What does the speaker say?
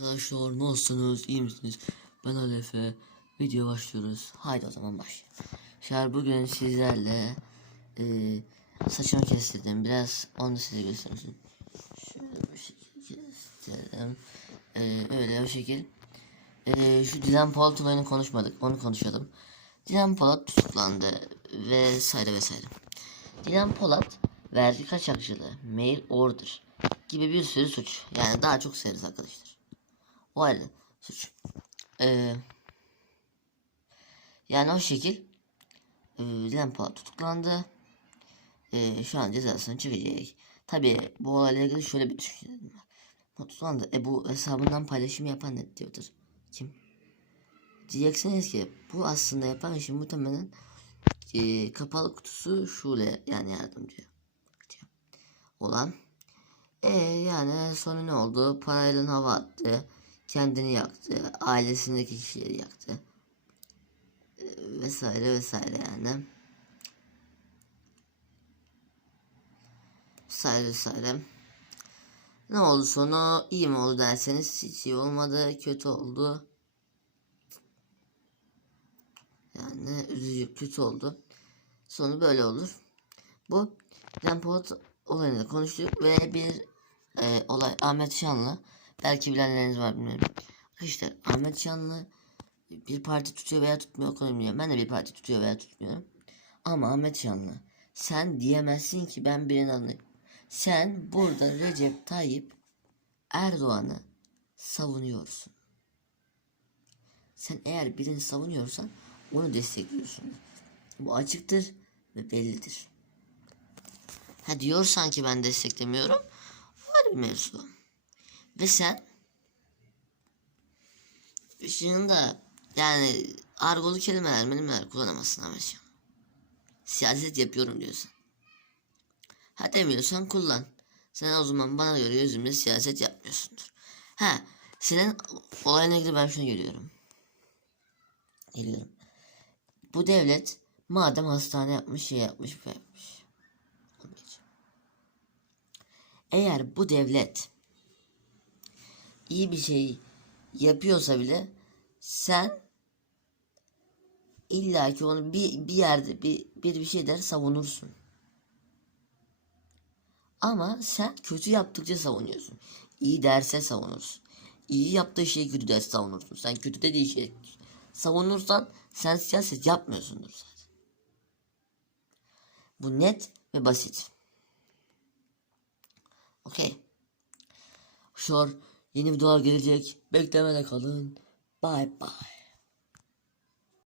Arkadaşlar nasılsınız? İyi misiniz? Ben Alefe. Video başlıyoruz. Haydi o zaman başlayalım. Şer bugün sizlerle e, saçımı kestirdim. Biraz onu size göstereyim. Şöyle bir şekil kestirdim. E, öyle o şekil. E, şu Dilan Polat olayını konuşmadık. Onu konuşalım. Dilan Polat tutuklandı vesaire vesaire. Dilan Polat vergi kaçakçılığı, mail order gibi bir sürü suç. Yani daha çok sayarız arkadaşlar. O halde suç. Ee, yani o şekil e, Dilan Polat tutuklandı. Ee, şu an cezasını çekecek. Tabi bu olayla ilgili şöyle bir düşüncelim var. Tutuklandı. E bu hesabından paylaşım yapan ne diyordur? Kim? Diyeceksiniz ki bu aslında yapan kişi muhtemelen e, kapalı kutusu Şule yani yardımcı olan. E yani sonu ne oldu? Parayla hava attı. Kendini yaktı. Ailesindeki kişileri yaktı. E, vesaire vesaire yani. Vesaire vesaire. Ne oldu sonu? İyi mi oldu derseniz hiç iyi olmadı. Kötü oldu. Yani üzücü kötü oldu. Sonu böyle olur. Bu Lamport olayını konuştuk ve bir e, olay Ahmet Şanlı belki bilenleriniz var bilmiyorum. Arkadaşlar Ahmet Şanlı bir parti tutuyor veya tutmuyor konuşmuyor. Ben de bir parti tutuyor veya tutmuyorum. Ama Ahmet Şanlı sen diyemezsin ki ben birinin adını. Sen burada Recep Tayyip Erdoğan'ı savunuyorsun. Sen eğer birini savunuyorsan onu destekliyorsun. Bu açıktır ve bellidir. Ha diyorsan ki ben desteklemiyorum. Var bir mevzu. Ve sen şunun da yani argolu kelimeler melimeler kullanamazsın ama şu. Siyaset yapıyorum diyorsun. Ha demiyorsan kullan. Sen o zaman bana göre yüzümde siyaset yapmıyorsundur. Ha senin olayına ilgili ben şunu görüyorum. Geliyorum. Bu devlet madem hastane yapmış şey yapmış bu yapmış. Onu geç. Eğer bu devlet iyi bir şey yapıyorsa bile sen illaki onu bir, bir yerde bir, bir bir şey savunursun. Ama sen kötü yaptıkça savunuyorsun. İyi derse savunursun. İyi yaptığı şeyi kötü derse savunursun. Sen kötü dediği şey savunursan sen siyaset yapmıyorsundur zaten. Bu net ve basit. Okey. Şor yeni videolar gelecek. Beklemede kalın. Bye bye.